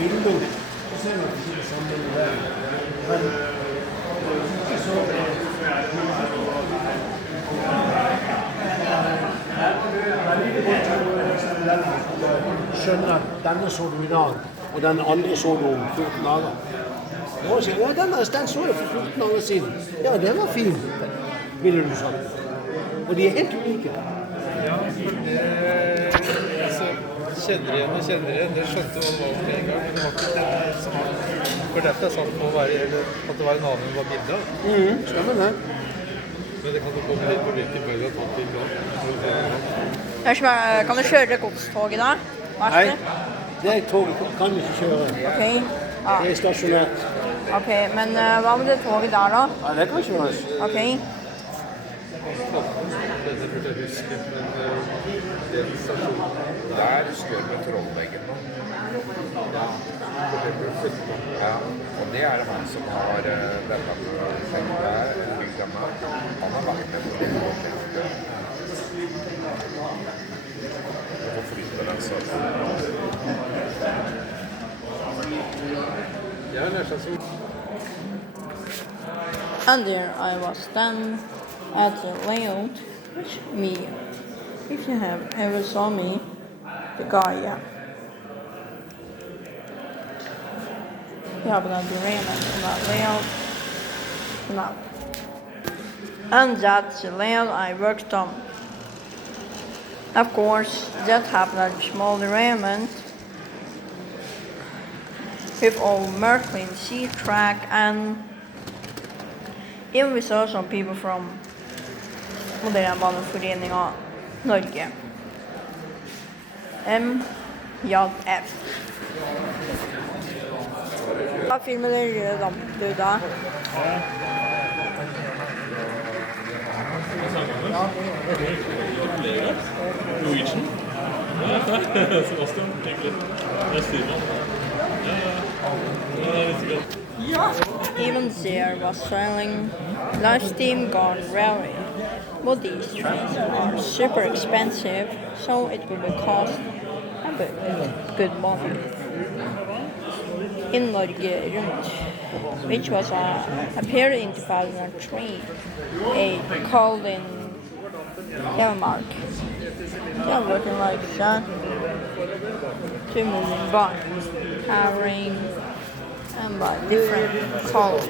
bilder, og så er det ikke samme modell. Men ikke så skjønner at denne så du i dag, og den andre så du om 14 dager. Og sier, ja, den så jeg for 14 dager siden. Ja, det var fint, ville du sagt. Og de er helt ulike. Ja, kjenner igjen. Det skjønte hva det var med en gang, men det var ikke det som var... For derfor jeg sa det må være, at det var en annen enn var bildet av. Stemmer det. Men det kan jo komme litt på hvilken bøy du har tatt bildet av. Kan du kjøre godstoget da? Nei, det toget kan du ikke kjøre. Ok. Ja. Det er stasjonert. Ok, men hva med det toget der da? Ja, det kan kjøres. Ok. Dette burde jeg huske, men det er stasjonen. Der står metronveggen nå. Ja, og det er han som har denne prosjektet her, bygd dem her. Han har vært med på det prosjektet. Hvorfor flytter den stasjonen? Jeg har lært seg så... And there I was then at the layout, which me, if you have ever saw me, the guy, yeah. Yeah, but I'm doing that layout. No. And that's the layout I worked on. Of course, that happened at small derailment with old Merklin sea track, and even we saw some people from Modellbaneforeningen av Norge. MJF. Hva filmer dere røde lamper da? Norwegian. Sebastian, egentlig. Det er Styrman. Even there was sailing live steam gone rally. But these trains are super expensive, so it will be cost a bit good money. In Norge Rundt, which was appeared in 2003, a called in Denmark. They are working like that, 2 million by carrying and by different colors.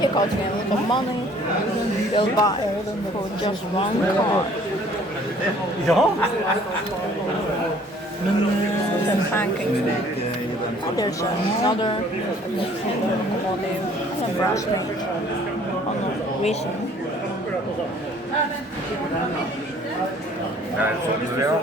You got to get a little money, you'll buy for just one car. Ja. The pancake. And there's another Modell and a brass plate on the reason. Det er sånn, ja.